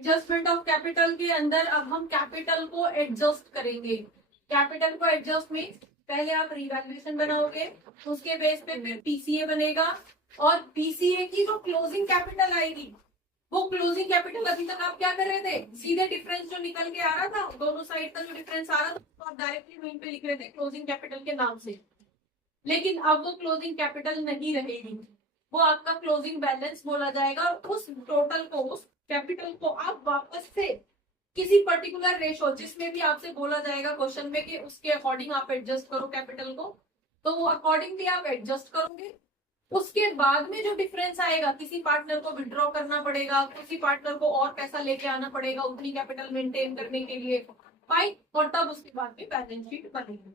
Adjustment of capital के अंदर अब हम कैपिटल को एडजस्ट करेंगे। कैपिटल को एडजस्ट मीन्स पहले आप रिवैल्यूएशन बनाओगे, उसके बेस पे फिर पीसीए बनेगा, और पीसीए की जो क्लोजिंग कैपिटल आएगी वो क्लोजिंग कैपिटल, अभी तक आप क्या कर रहे थे, सीधे डिफरेंस जो निकल के आ रहा था, दोनों साइड का जो डिफरेंस आ रहा था तो आप डायरेक्टली वहीं पे लिख रहे थे क्लोजिंग कैपिटल के नाम से। लेकिन अब वो क्लोजिंग कैपिटल नहीं रहेगी, वो आपका क्लोजिंग बैलेंस बोला जाएगा, और उस टोटल को, उस कैपिटल को आप वापस से किसी पर्टिकुलर रेशो, जिसमें भी आपसे बोला जाएगा क्वेश्चन में कि उसके अकॉर्डिंग आप एडजस्ट करो कैपिटल को, तो वो अकॉर्डिंगली आप एडजस्ट करोगे। उसके बाद में जो डिफरेंस आएगा, किसी पार्टनर को विड्रॉ करना पड़ेगा, किसी पार्टनर को और पैसा लेके आना पड़ेगा उतनी कैपिटल मेंटेन करने के लिए, फाइन, और तब उसके बाद में बैलेंस शीट बनेगी।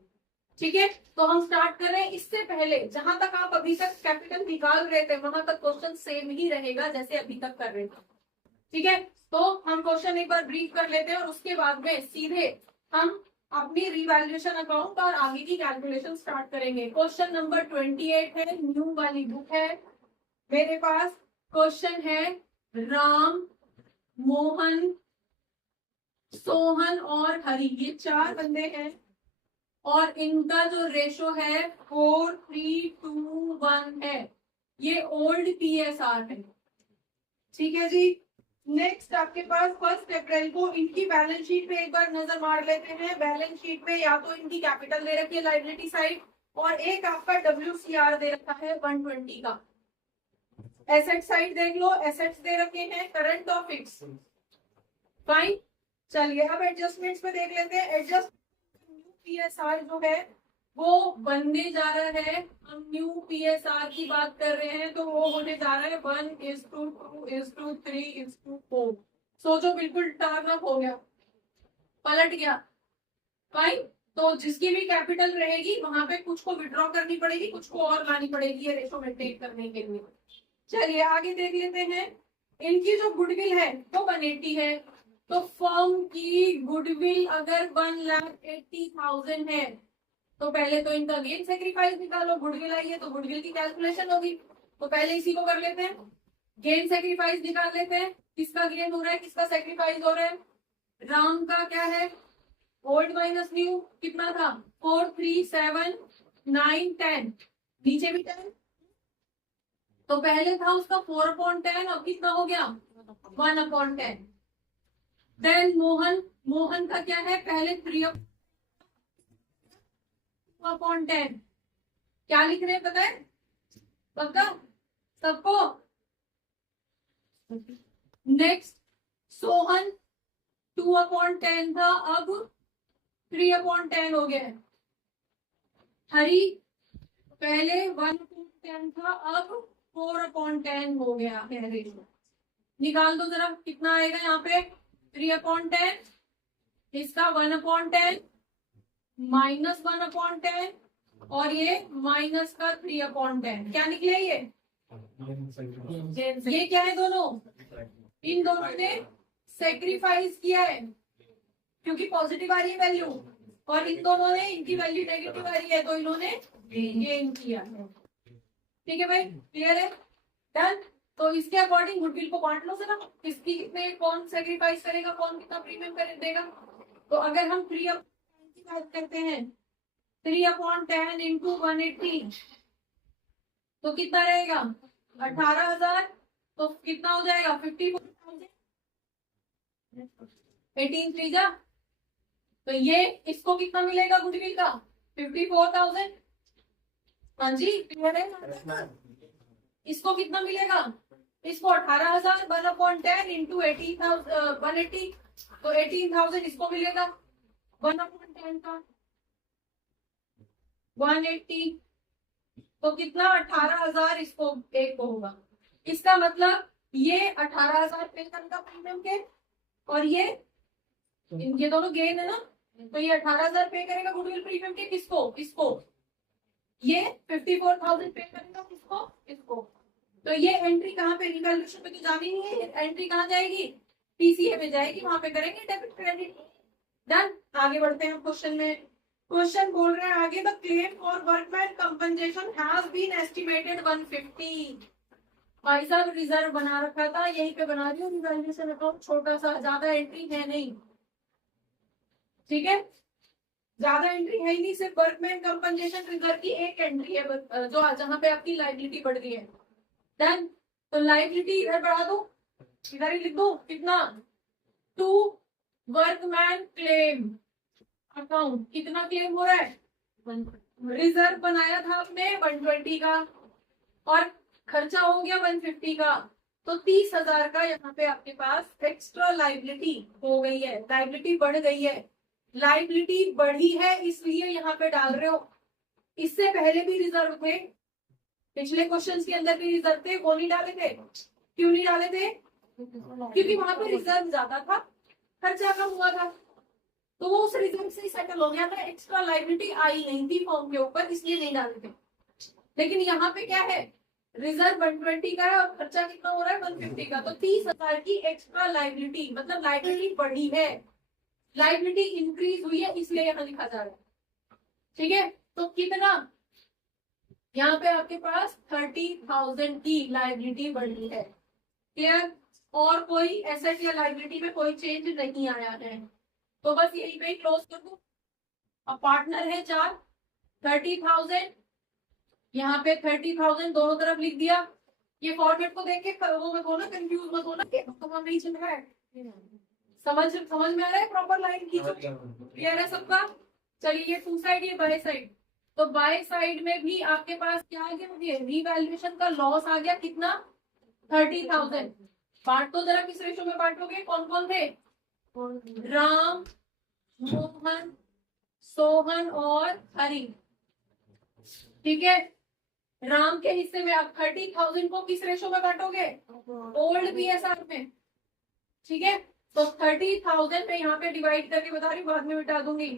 ठीक है, तो हम स्टार्ट कर रहे हैं। इससे पहले जहां तक आप अभी तक कैपिटल निकाल रहे थे वहां तक क्वेश्चन सेम ही रहेगा जैसे अभी तक कर रहे थे। ठीक है, तो हम क्वेश्चन एक बार ब्रीफ कर लेते हैं और उसके बाद में सीधे हम अपनी रिवैल्यूएशन अकाउंट और आगे की कैलकुलेशन स्टार्ट करेंगे। क्वेश्चन नंबर 28 है, न्यू वाली बुक है मेरे पास। क्वेश्चन है, राम, मोहन, सोहन और हरि, ये 4 बंदे हैं और इनका जो रेशो है 4:3:2:1 है। ये ओल्ड पीएसआर है। ठीक है जी। नेक्स्ट आपके पास 1 अप्रैल को इनकी बैलेंस शीट पे एक बार नजर मार लेते हैं। बैलेंस शीट पे या तो इनकी कैपिटल दे रखी है लायबिलिटी साइड, और एक आपका WCR दे रखा है 120 का। एसेट साइड देख लो, एसेट्स दे रखे हैं करंट और फिक्स। फाइन, चलिए अब एडजस्टमेंट्स पे देख लेते हैं। एडजस्ट पीएसआर जो है वो बनने जा रहा है, हम न्यू पीएसआर की बात कर रहे हैं, तो वो होने जा रहा है 1:2:3:4। सोचो, बिल्कुल टर्न अप हो गया, पलट गया। फाइन, तो जिसकी भी कैपिटल रहेगी वहां पे कुछ को विड्रॉ करनी पड़ेगी, कुछ को और लानी पड़ेगी ये रेशो मेंटेन करने के लिए। चलिए आगे देख लेते हैं। इनकी जो गुडविल है वो 180 है, तो फर्म की गुडविल अगर 1,80,000 है तो पहले तो इनका गेन सेक्रीफाइस निकालो। गुडविल आई है तो गुडविल की कैलकुलेशन होगी, तो पहले इसी को कर लेते हैं, गेन सेक्रीफाइस निकाल लेते हैं। किसका गेन हो रहा है, किसका सेक्रीफाइस हो रहा है। राम का क्या है, ओल्ड माइनस न्यू कितना था, 4, 3, 7, 9, 10, नीचे भी 10, तो पहले था उसका 4/10, अब कितना हो गया 1/10। देन मोहन, मोहन का क्या है, पहले 3/10, क्या लिख रहे हैं पता है, पक्का सबको। नेक्स्ट सोहन 2/10 था, अब 3/10 हो गया। हरी पहले 1/10 था, अब 4/10 हो गया है रेशो। निकाल दो जरा, कितना आएगा यहाँ पे, 3/10, इसका 1/10, -1/10, और ये माइनस का 3/10, क्या निकले ये क्या है, दोनों, इन दोनों ने सेक्रीफाइस किया है क्योंकि पॉजिटिव आ रही है वैल्यू, और इन दोनों ने, इनकी वैल्यू नेगेटिव आ रही है तो इन्होंने गेन किया है। ठीक है भाई, क्लियर है, डन। तो इसके अकॉर्डिंग गुडविल को बांट लो जरा, किसकी कितने, कौन सेक्रीफाइस करेगा, कौन कितना प्रीमियम कर देगा। तो अगर हम 3/10 की बात करते हैं, 3/10 इंटू 180 तो कितना रहेगा 18,000, तो कितना हो जाएगा 54,000, 18 जा, तो ये इसको कितना मिलेगा गुडविल का 54,000। हाँ जी, क्लियर है। इसको कितना मिलेगा, इसको 18,000, 1/10 इंटू 18,000, 180, तो 18,000 इसको मिलेगा 1/10 का 180, तो कितना 18,000 इसको एक को होगा। इसका मतलब ये 18,000 पे करेगा प्रीमियम के, और ये इनके दोनों गेन है ना, तो ये 18,000 पे करेगा गुडविल प्रीमियम के, किसको, इसको। ये 54,000 पे करेगा किसको, इसको। तो ये एंट्री कहाँ पे, रिवैल्यूएशन पे तो जानी नहीं है, एंट्री कहाँ जाएगी, पीसीए में जाएगी, वहां पे करेंगे डेबिट क्रेडिट। डन, आगे बढ़ते हैं क्वेश्चन में। क्वेश्चन बोल रहे हैं आगे, the claim for workman compensation has been estimated 150। भाई साहब रिजर्व बना रखा था, यहीं पे बना रही हूँ रिवैल्यूएशन अकाउंट, छोटा सा, ज्यादा एंट्री है नहीं, ठीक है, ज्यादा एंट्री है ही नहीं, सिर्फ वर्कमैन कंपनसेशन रिजर्व की एक एंट्री है जो जहां पे आपकी लाइबिलिटी बढ़ रही है। डन। तो लाइबिलिटी इधर बढ़ा दो, इधर ही लिख दो कितना, टू वर्कमैन क्लेम अकाउंट, कितना क्लेम हो रहा है, रिजर्व बनाया था आपने 120 का और खर्चा हो गया 150 का, तो 30,000 का यहाँ पे आपके पास एक्स्ट्रा लाइबिलिटी हो गई है, लाइबिलिटी बढ़ गई है। लाइबिलिटी बढ़ी है इसलिए यहाँ पे डाल रहे हो, इससे पहले भी रिजर्व थे, पिछले क्वेश्चंस के अंदर भी रिजर्व थे, वो नहीं डाले थे, क्यों नहीं डाले थे, क्योंकि वहां पे रिजर्व ज्यादा था, खर्चा कम हुआ था, तो वो उस रिजर्व से सेटल हो गया था, एक्स्ट्रा लाइबिलिटी आई नहीं थी फॉर्म के ऊपर, इसलिए नहीं डाले थे। लेकिन यहाँ पे क्या है, रिजर्व 120 का है और खर्चा कितना हो रहा है 150 का, तो 30,000 की एक्स्ट्रा लाइबिलिटी, मतलब लाइबिलिटी बढ़ी है, लाइबिलिटी इंक्रीज हुई है, इसलिए यहाँ लिखा जा रहा है, ठीक है। तो कितना, यहाँ पे आपके पास 30,000 की लाइबिलिटी बढ़ी है, क्लियर। और कोई एसेट या लाइबिलिटी में कोई चेंज नहीं आया है, तो बस यही पे क्लोज कर दो। अब पार्टनर है 4, 30,000, यहाँ पे 30,000 दोनों तरफ लिख दिया। ये फॉर्मेट को देख के वो मत होना, कंफ्यूज मत होना कि तो नहीं चल रहा है, समझ में आ रहा है, प्रॉपर लाइन खींचो, क्लियर है सबका। चलिए ये टू साइड, ये बाय साइड, तो बाय साइड में भी आपके पास क्या आ गया, रीवैल्यूएशन का लॉस आ गया, कितना 30,000। बांट तो जरा किस रेशो में बांटोगे, कौन कौन थे, राम, मोहन, सोहन और हरि, ठीक है। राम के हिस्से में आप 30,000 को किस रेशो में बांटोगे, ओल्ड बीएसआर में, ठीक है। तो 30,000 में यहाँ पे डिवाइड करके बता रही हूँ, बाद में मिटा दूंगी,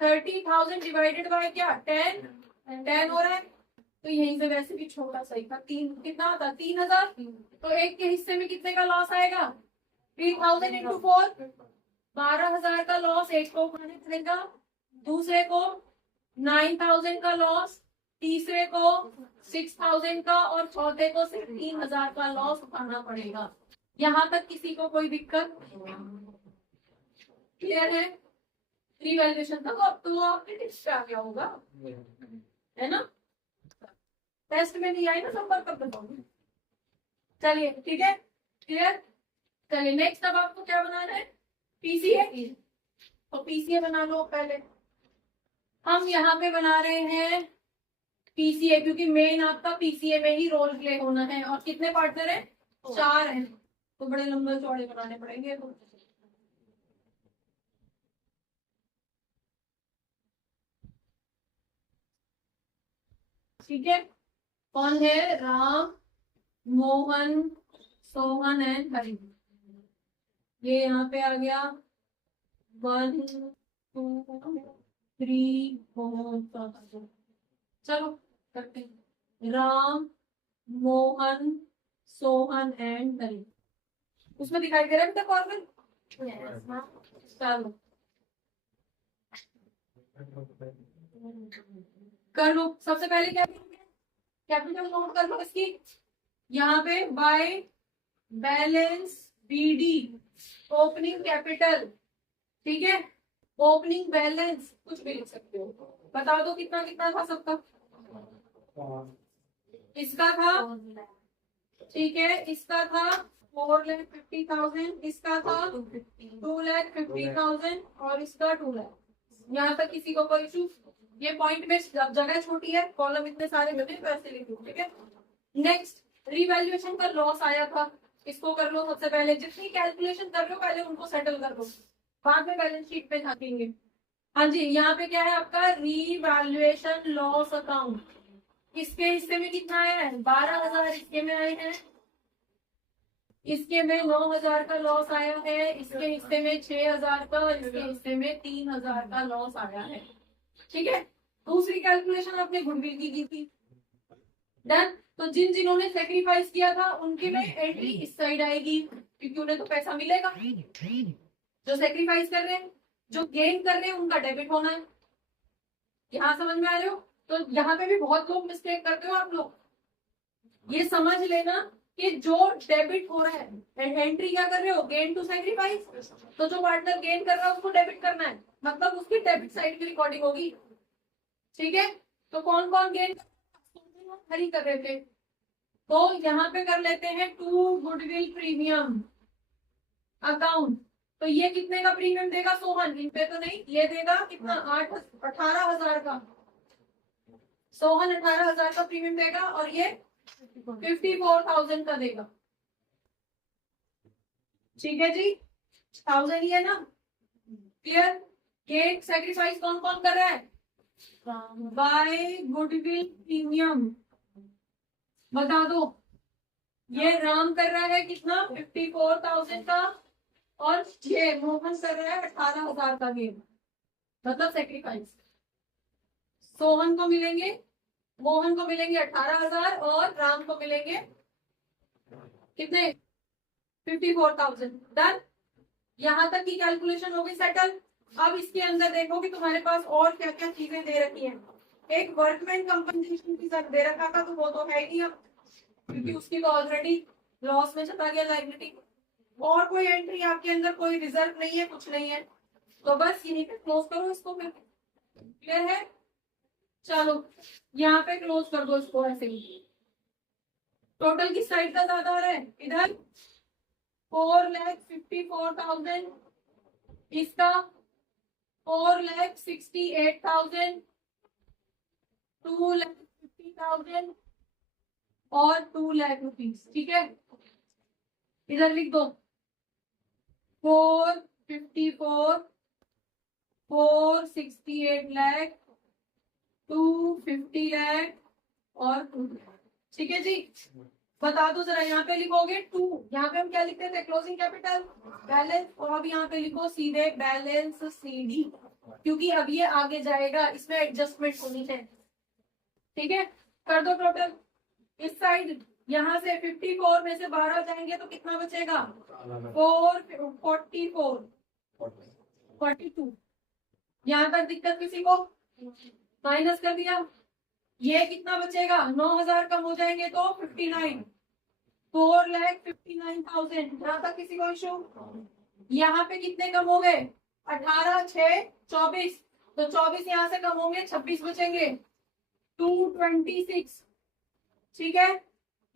30,000 डिवाइडेड बाय क्या 10 हो रहा है, तो यहीं से वैसे भी छोटा सही था, तीन कितना आता 3,000, तो एक के हिस्से में कितने का लॉस आएगा 3,000 इंटू 4, 12,000 का लॉस एक को उठाने पड़ेगा, दूसरे को 9,000 का लॉस, तीसरे को 6,000 का और चौथे को सिर्फ 3,000 का लॉस उठाना पड़ेगा। यहाँ तक किसी को कोई दिक्कत, क्लियर है। रिवैल्यूएशन था, तो अब तो आपके टेस्ट पे आ गया होगा, है ना, टेस्ट में नहीं आई ना नंबर, कब बताऊंगी। चलिए ठीक है, क्लियर। चलिए नेक्स्ट, अब आपको क्या बनाना है, पीसीए, तो पीसीए बना लो पहले। हम यहाँ पे बना रहे हैं पीसीए, क्योंकि मेन आपका पीसीए में ही रोल प्ले होना है, और कितने पार्टनर है 4 हैं, तो बड़े लंबे चौड़े बनाने पड़ेंगे। ठीक है, कौन है, राम, मोहन, सोहन एंड हरि, ये यहाँ पे आ गया 1 2 3 4, चलो करते हैं, राम, मोहन, सोहन एंड हरि, उसमें दिखाई दे रहा है बेटा फॉर्मल, चलो कर लो। सबसे पहले क्या करोगे, कैपिटल नोट कर लो इसकी, यहाँ पे by balance BD, opening capital, ठीक है, ओपनिंग बैलेंस कुछ भी लिख सकते हो, बता दो कितना कितना था सबका, इसका था, ठीक है, इसका था 4,50,000, इसका था 2,50,000 और इसका 2 लाख। यहाँ तक किसी को कोई इशू, ये पॉइंट में जगह छोटी है, कॉलम इतने सारे बने, वैसे लिखो, ठीक है। नेक्स्ट, रिवैल्यूएशन का लॉस आया था, इसको कर लो सबसे पहले, जितनी कैलकुलेशन कर लो पहले उनको सेटल कर दो, बाद में बैलेंस शीट पे झांकेंगे। हाँ जी, यहाँ पे क्या है आपका रीवैल्यूएशन लॉस अकाउंट, इसके हिस्से में कितना है 12,000, इसके में आए हैं, इसके में 9,000 का लॉस आया है, इसके हिस्से में 6,000 का, इसके हिस्से में 3,000 का लॉस आया है, ठीक है। दूसरी कैलकुलेशन आपने गुडविल की थी, डन। तो जिन्होंने सेक्रीफाइस किया था उनके में एंट्री इस साइड आएगी, क्योंकि उन्हें तो पैसा मिलेगा, जो सेक्रीफाइस कर रहे हैं, जो गेन कर रहे हैं उनका डेबिट होना है, यहाँ समझ में आ रहे हो। तो यहाँ पे भी बहुत लोग मिस्टेक करते हो आप लोग, ये समझ लेना कि जो डेबिट हो रहा है, एंट्री क्या कर रहे हो, गेन टू सैक्रिफाइस, तो जो पार्टनर गेन कर रहा है उसको डेबिट करना है, मतलब उसकी डेबिट साइड की रिकॉर्डिंग होगी। ठीक है, तो कौन कौन गेन खरी कर रहे थे, तो यहाँ पे कर लेते हैं टू गुडविल प्रीमियम अकाउंट। तो ये कितने का प्रीमियम देगा सोहन, इन पे तो नहीं, ये देगा कितना 18,000 का, सोहन 18,000 का प्रीमियम देगा और ये 54,000 का देगा। ठीक है जी, 1000 ही है ना, क्लियर। गेट सैक्रिफाइस कौन कौन कर रहा है, बाय गुडविल प्रीमियम, बता दो। ये राम कर रहा है कितना 54,000 का, और ये मोहन कर रहा है 18,000 का गेम, मतलब सैक्रिफाइस। सोहन को मिलेंगे, मोहन को मिलेंगे 18,000 और राम को मिलेंगे कितने 54,000। डन, यहां तक की कैलकुलेशन हो गई सेटल। अब इसके अंदर देखो कि तुम्हारे पास और क्या क्या चीजें दे रखी हैं। एक वर्कमैन कंपनसेशन की दे रखा था, तो वो तो है ही अब, क्योंकि उसकी तो ऑलरेडी लॉस में चला गया लाइबिलिटी। और कोई एंट्री आपके अंदर, कोई रिजर्व नहीं है, कुछ नहीं है, तो बस यहीं पे क्लोज करो इसको फिर। क्लियर है, चलो यहाँ पे क्लोज कर दो इसको ऐसे ही। टोटल किस साइड का ज्यादा आ रहा है, इधर 4,54,000, इसका 4,68,000, 2,50,000 और 2 लाख रुपीज। ठीक है, इधर लिख दो 454, 468 लाख, 250 लाख और 2 लाख। ठीक है जी, बता दो जरा, यहाँ पे लिखोगे 2, यहाँ पे हम क्या लिखते थे, क्लोजिंग कैपिटल बैलेंस, और अब यहाँ पे लिखो सीधे बैलेंस CD, क्योंकि अब ये आगे जाएगा, इसमें एडजस्टमेंट होनी है। ठीक है, कर दो टोटल। इस साइड यहाँ से 54 में से 12 जाएंगे तो कितना बचेगा, 42। यहाँ तक दिक्कत किसी को, माइनस कर दिया। ये कितना बचेगा, 9,000 कम हो जाएंगे तो 59, 4,59,000। यहाँ तक किसी को इशू, यहाँ पे कितने कम हो गए, 18, 6, 24, तो 24 यहाँ से कम होंगे, 26 बचेंगे, 226। ठीक है,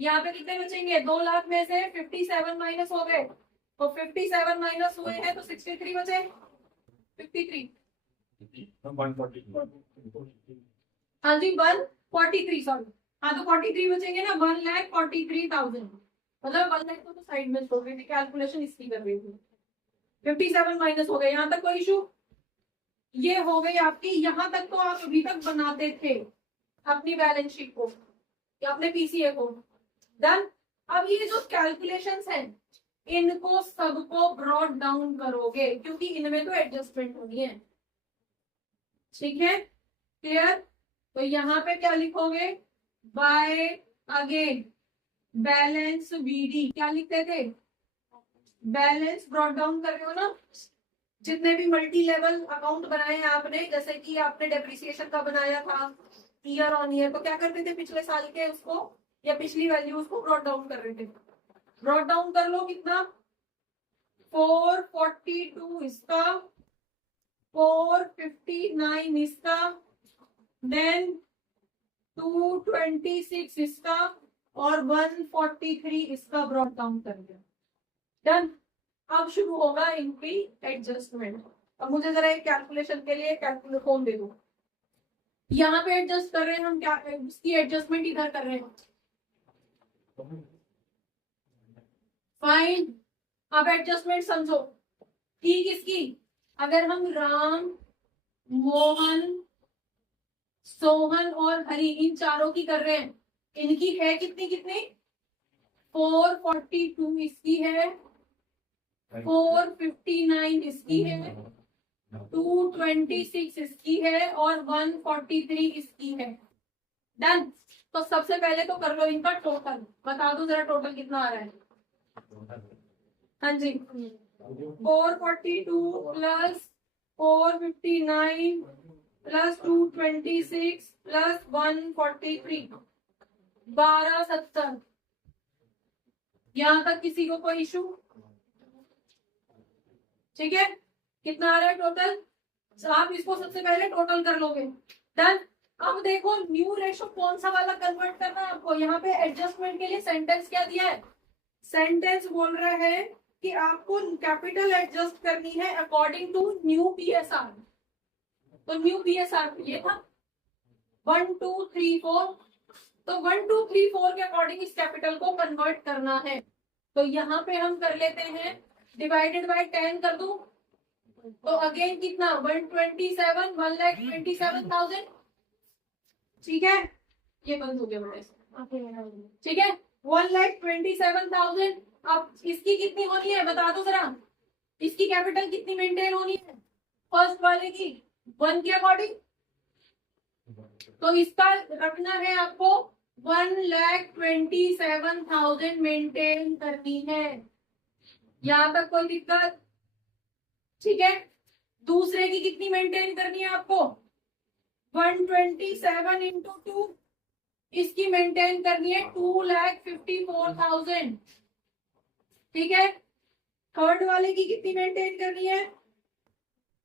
यहाँ पे कितने बचेंगे, 2 लाख में से 57 माइनस हो गए, तो 57 माइनस हुए हैं तो 63 बचे, 53। हाँ जी 143, सॉरी, हाँ तो 43 बचेंगे ना, 1,43,000, मतलब 1 लाख तो साइड में छोड़ रही थी, कैलकुलेशन इसकी कर रही थी। 57 माइनस हो गए, यहाँ तक कोई इशू, ये हो गई आपकी। यहाँ तक तो आप अभी तक बनाते थे अपनी बैलेंस शीट को या अपने PCA को। डन, अब ये जो कैलकुलेशंस हैं इनको सबको ब्रॉड डाउन करोगे, क्योंकि इनमें तो एडजस्टमेंट होनी है। ठीक है, क्लियर। तो यहाँ पे क्या लिखोगे, बाय अगेन बैलेंस BD, क्या लिखते थे, बैलेंस ब्रॉड डाउन कर रहे हो ना, जितने भी मल्टी लेवल अकाउंट बनाए हैं आपने, जैसे कि आपने डेप्रिसिएशन का बनाया था ईयर ऑन ईयर, तो क्या करते थे पिछले साल के उसको या पिछली वैल्यू उसको ब्रॉड डाउन कर रहे थे। ब्रॉड डाउन कर लो, कितना 442 इसका, 459 इसका, देन 226 इसका और 143 इसका ब्रॉड डाउन कर दिया। डन, अब शुरू होगा इनकी एडजस्टमेंट। अब मुझे जरा एक कैलकुलेशन के लिए कैलकुलेटर फोन दे दो, यहाँ पे एडजस्ट कर रहे हैं हम, क्या उसकी एडजस्टमेंट इधर कर रहे हैं। फाइन, अब एडजस्टमेंट समझो, ठीक इसकी, अगर हम राम, मोहन, सोहन और हरि इन चारों की कर रहे हैं, इनकी है कितनी कितनी, 442 इसकी है, 459 इसकी है, 226 इसकी है और 143 इसकी है। डन, तो सबसे पहले तो कर लो इनका टोटल, बता दो जरा टोटल कितना आ रहा है। हाँ जी, 442 प्लस 459 प्लस 226 प्लस 143, 1270, यहाँ तक किसी को कोई इशू? ठीक है, कितना आ रहा है टोटल? तो आप इसको सबसे पहले टोटल कर लोगे। डन। अब देखो न्यू रेशो कौन सा वाला कन्वर्ट करना है आपको। यहाँ पे एडजस्टमेंट के लिए सेंटेंस क्या दिया है? सेंटेंस बोल रहा है कि आपको कैपिटल एडजस्ट करनी है अकॉर्डिंग टू न्यू पीएसआर। तो न्यू पीएसआर ये था 1 2 3 4। तो 1 2 3 4 के अकॉर्डिंग इस कैपिटल को कन्वर्ट करना है। तो यहाँ पे हम कर लेते हैं डिवाइडेड बाय 10 कर दूं तो अगेन कितना 127 1,27,000। ठीक है, ये बंद हो गया बेटा। ठीक है, 1,27,000। अब इसकी कितनी होनी है बता दो जरा, इसकी कैपिटल कितनी मेंटेन होनी है फर्स्ट वाले की 1 के अकॉर्डिंग। तो इसका रखना है आपको 1,27,000 मेंटेन करनी है। यहां तक कोई दिक्कत? ठीक है, दूसरे की कितनी मेंटेन करनी है आपको 127 इंटू 2, इसकी मेंटेन करनी है 2,54,000। ठीक है, थर्ड वाले की कितनी मेंटेन करनी है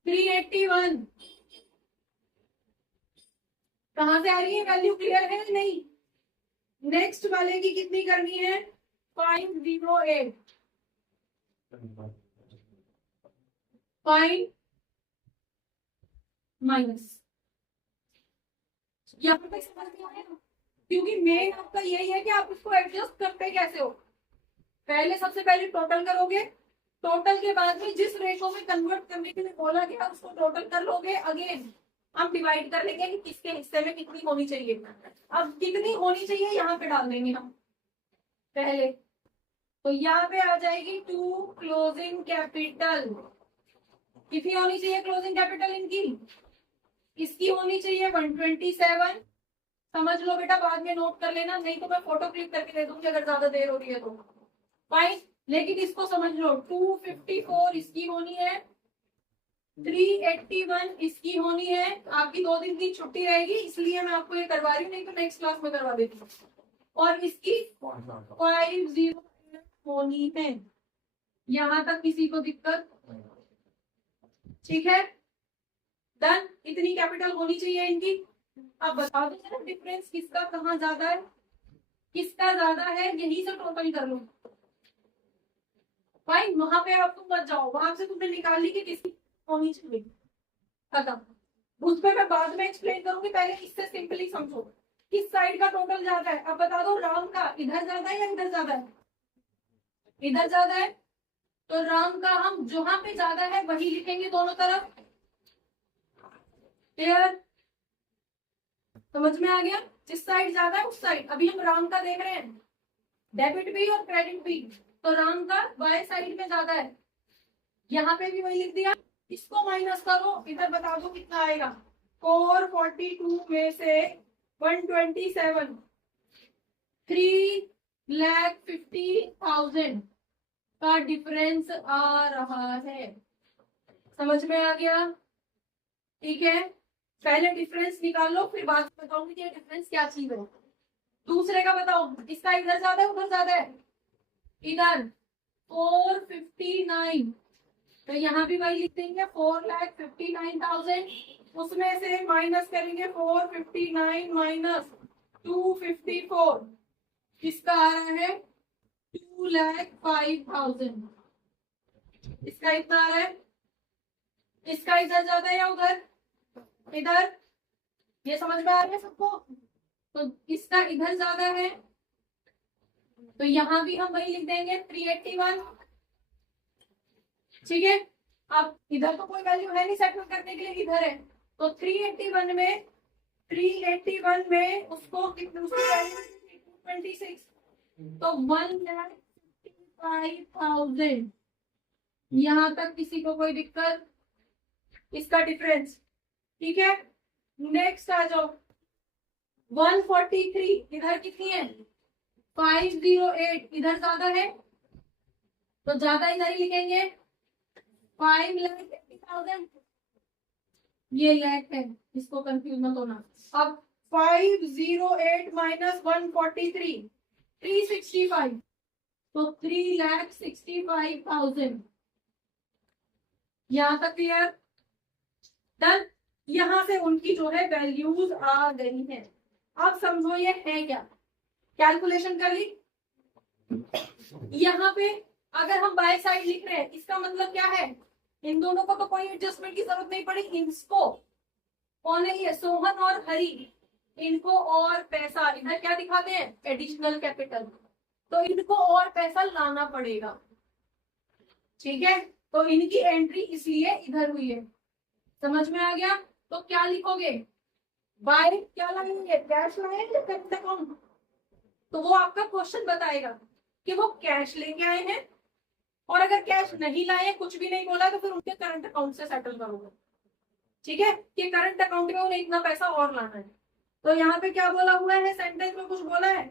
381। कहां से आ रही है वैल्यू, क्लियर है नहीं? नेक्स्ट वाले की कितनी करनी है 508। Fine minus. यहाँ पे समझ में आया? क्योंकि मेन आपका यही है कि आप इसको एडजस्ट करते कैसे हो। पहले सबसे पहले टोटल करोगे, टोटल के बाद में जिस रेशो में कन्वर्ट करने के लिए बोला गया उसको टोटल कर लोगे। अगेन हम डिवाइड कर लेंगे कि किसके हिस्से में कितनी होनी चाहिए। अब कितनी होनी चाहिए यहाँ पे डाल देंगे हम पहले। तो यहाँ पे आ जाएगी 2 क्लोजिंग कैपिटल। कितनी होनी चाहिए क्लोजिंग कैपिटल इनकी? इसकी होनी चाहिए 127। समझ लो बेटा, बाद में नोट कर लेना, नहीं तो मैं फोटो क्लिक करके दे दूंगी अगर ज्यादा देर हो रही है तो। फाइन, लेकिन इसको समझ लो 254 इसकी होनी है, 381 इसकी होनी है। आपकी 2 दिन की छुट्टी रहेगी इसलिए मैं आपको ये करवा रही हूँ, नहीं तो नेक्स्ट क्लास में करवा देती हूँ। और इसकी 50 होनी है। यहां तक किसी को दिक्कत? ठीक है, डन। इतनी कैपिटल होनी चाहिए इनकी। अब बता दो जरा डिफरेंस किसका कहाँ ज्यादा है, किसका ज्यादा है, यही से टोटल कर लो। भाई वहां पे आप तुम मत जाओ, वहां से तुमने निकाल ली कि किसकी होनी चाहिए, खत्म। उस पर मैं बाद में एक्सप्लेन करूंगी, पहले इससे सिंपली समझो किस साइड का टोटल ज्यादा है। अब बता दो राम का इधर ज्यादा है या इधर ज्यादा है? इधर ज्यादा है, तो राम का हम जहां पे ज्यादा है वही लिखेंगे दोनों तरफ। क्लियर? समझ में आ गया? जिस साइड ज्यादा है उस साइड। अभी हम राम का देख रहे हैं, डेबिट भी और क्रेडिट भी, तो राम का बाय साइड में ज्यादा है। यहाँ पे भी वही लिख दिया। इसको माइनस करो, इधर बता दो कितना आएगा। 442 में से 127 3,50,000 का डिफरेंस आ रहा है। समझ में आ गया? ठीक है, पहले डिफरेंस निकाल लो, फिर बाद में बताऊंगी कि डिफरेंस क्या चीज है। दूसरे का बताओ, इसका इधर ज्यादा है उधर ज्यादा है? इधर 459, तो यहाँ भी वही लिख देंगे 4,59,000। उसमें से माइनस करेंगे 459 माइनस 254, इसका आ रहा है 2,05,000। इसका इतना आ रहा है। इसका इधर ज्यादा है या उधर? इधर। ये समझ में आ रहा है सबको? तो इसका इधर ज्यादा है, तो यहाँ भी हम वही लिख देंगे 381। ठीक है, अब इधर तो कोई वैल्यू है नहीं सेटल करने के लिए, इधर है। तो 381 में उसको कितनी उसकी वैल्यू 226, तो 1,55,000। यहाँ तक किसी को कोई दिक्कत? इसका डिफरेंस। ठीक है, नेक्स्ट आ जाओ 143, इधर कितनी है 508, इधर ज्यादा है तो ज्यादा इधर ही लिखेंगे 5,80,000। ये लैक है, इसको कंफ्यूज मत होना। अब 508 माइनस 143 365, तो 3,65,000 यहां तक क्लियर। डन। यहां से उनकी जो है वैल्यूज आ गई हैं। अब समझो ये है क्या, कैलकुलेशन कर ली। यहाँ पे अगर हम बाय साइड लिख रहे हैं इसका मतलब क्या है, इन दोनों को तो कोई एडजस्टमेंट की जरूरत नहीं पड़ी। इसको कौन है, ये सोहन और हरी, इनको और पैसा इधर क्या दिखाते हैं, एडिशनल कैपिटल, तो इनको और पैसा लाना पड़ेगा। ठीक है, तो इनकी एंट्री इसलिए इधर हुई है। समझ में आ गया। तो क्या लिखोगे, बाय क्या लाएंगे, कैश लाएंगे करंट अकाउंट, तो वो आपका क्वेश्चन बताएगा कि वो कैश लेके आए हैं, और अगर कैश नहीं लाए, कुछ भी नहीं बोला, तो फिर उनके करंट अकाउंट से सेटल करोगे। ठीक है, कि करंट अकाउंट में उन्हें इतना पैसा और लाना है। तो यहाँ पे क्या बोला हुआ है, सेंटेंस में कुछ बोला है,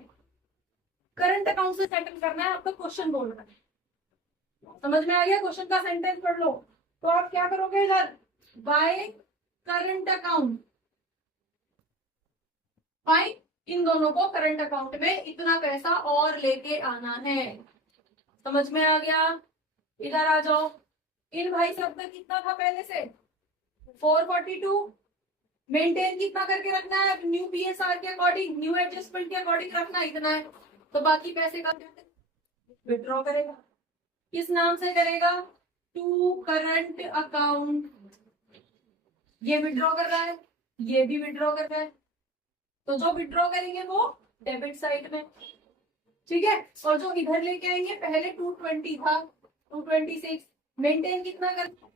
करंट अकाउंट से सेटल करना है, आपका क्वेश्चन बोल रहा है। समझ में आ गया, क्वेश्चन का सेंटेंस पढ़ लो। तो आप क्या करोगे इधर, बाय करंट अकाउंट, फाइन, इन दोनों को करंट अकाउंट में इतना पैसा और लेके आना है। समझ में आ गया। इधर आ जाओ, इन भाई सब में कितना था पहले से, 442, मेंटेन कितना करके रखना है, न्यू पीएसआर के अकॉर्डिंग, न्यू एडजस्टमेंट के अकॉर्डिंग रखना इतना है। तो बाकी पैसे का विड्रॉ करेगा, किस नाम से करेगा, टू करंट अकाउंट। ये विड्रॉ कर रहा है, ये भी विड्रॉ कर रहा है, तो जो विड्रॉ करेंगे वो डेबिट साइड में। ठीक है, और जो इधर लेके आएंगे, पहले 220 था, 226, मेंटेन कितना करना,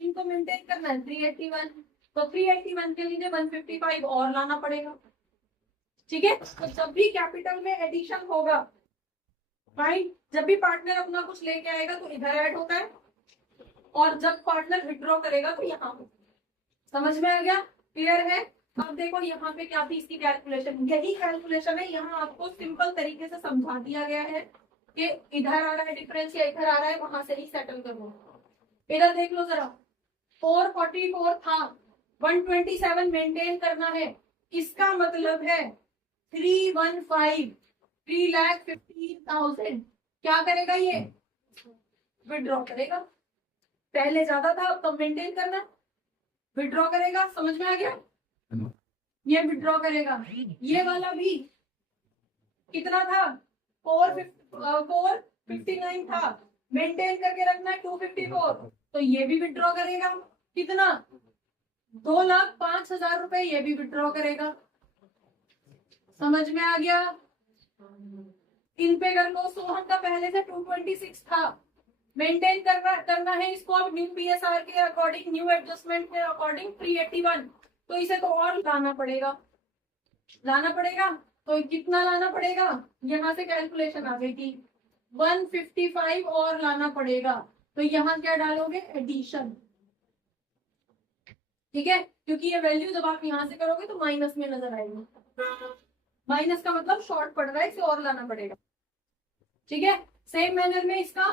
इनको मेंटेन करना है 381, तो 381 के लिए 155 और लाना पड़ेगा। ठीक है, तो जब भी कैपिटल में एडिशन होगा, फाइन, जब भी पार्टनर अपना कुछ लेके आएगा तो इधर ऐड होता है, और जब पार्टनर विड्रॉ करेगा तो यहाँ पे। समझ में आ गया, क्लियर है। अब देखो यहाँ पे क्या थी इसकी कैलकुलेशन, यही कैलकुलेशन है, यहाँ आपको सिंपल तरीके से समझा दिया गया है कि इधर आ रहा है डिफरेंस या इधर आ रहा है, वहां से ही सेटल करो। इधर देख लो जरा, 444 था, 127 मेंटेन करना है, इसका मतलब है 315, 3,15,000 क्या करेगा, ये विड्रॉ करेगा। पहले ज्यादा था, अब तो मेंटेन करना, विड्रॉ करेगा। समझ में आ गया, ये विड्रॉ करेगा। ये वाला भी कितना था, 459 था, मेंटेन करके रखना है 254, तो ये भी विड्रॉ करेगा। कितना, 2,05,000 रुपए, ये भी विड्रॉ करेगा। समझ में आ गया। इन पे कर लो, सोहन का पहले से 226 था, मेंटेन करना है इसको अब न्यू पीएसआर के अकॉर्डिंग, न्यू एडजस्टमेंट के अकॉर्डिंग 381, तो इसे तो और लाना पड़ेगा। तो कितना लाना पड़ेगा, यहाँ से कैलकुलेशन आ गई थी, 155 और लाना पड़ेगा। तो यहाँ क्या डालोगे, एडिशन। ठीक है, क्योंकि ये वैल्यू जब आप यहाँ से करोगे तो माइनस में नजर आएगी, माइनस का मतलब शॉर्ट पड़ रहा है, इसे और लाना पड़ेगा। ठीक है, सेम मैनर में इसका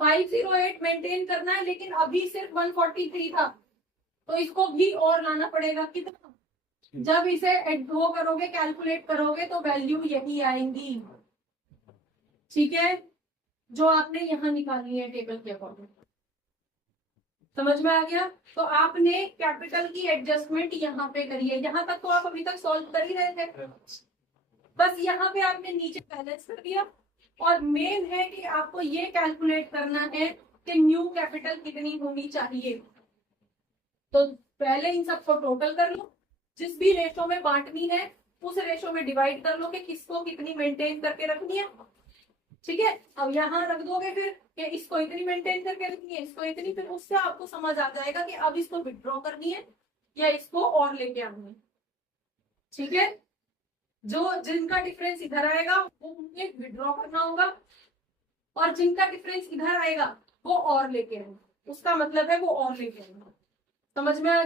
508 मेंटेन करना है, लेकिन अभी सिर्फ 143 था, तो इसको भी और लाना पड़ेगा। कितना, जब इसे वो करोगे, कैलकुलेट करोगे, तो वैल्यू यही आएंगी। ठीक है, जो आपने यहाँ निकाली है टेबल के अकॉर्डिंग। समझ में आ गया। तो आपने कैपिटल की एडजस्टमेंट यहाँ पे करी है, यहाँ तक तो आप अभी तक सॉल्व कर ही रहे थे, बस यहाँ पे आपने नीचे बैलेंस कर दिया। और मेन है कि आपको ये कैलकुलेट करना है कि न्यू कैपिटल कितनी होनी चाहिए। तो पहले इन सबको टोटल कर लो, जिस भी रेशो में बांटनी है उस रेशो में डिवाइड कर लो कि किसको कितनी मेंटेन करके रखनी है। ठीक है, अब यहाँ रख दोगे फिर कि इसको इतनी मेंटेन करके रखनी है, इसको इतनी, फिर उससे आपको समझ आ जाएगा कि अब इसको विड्रॉ करनी है या इसको और लेके आनी है। ठीक है, जो जिनका डिफरेंस इधर आएगा वो उन्हें विड्रॉ करना होगा, और जिनका डिफरेंस इधर आएगा वो और लेके आएगा, उसका मतलब है वो और लेके आएगा। समझ में आ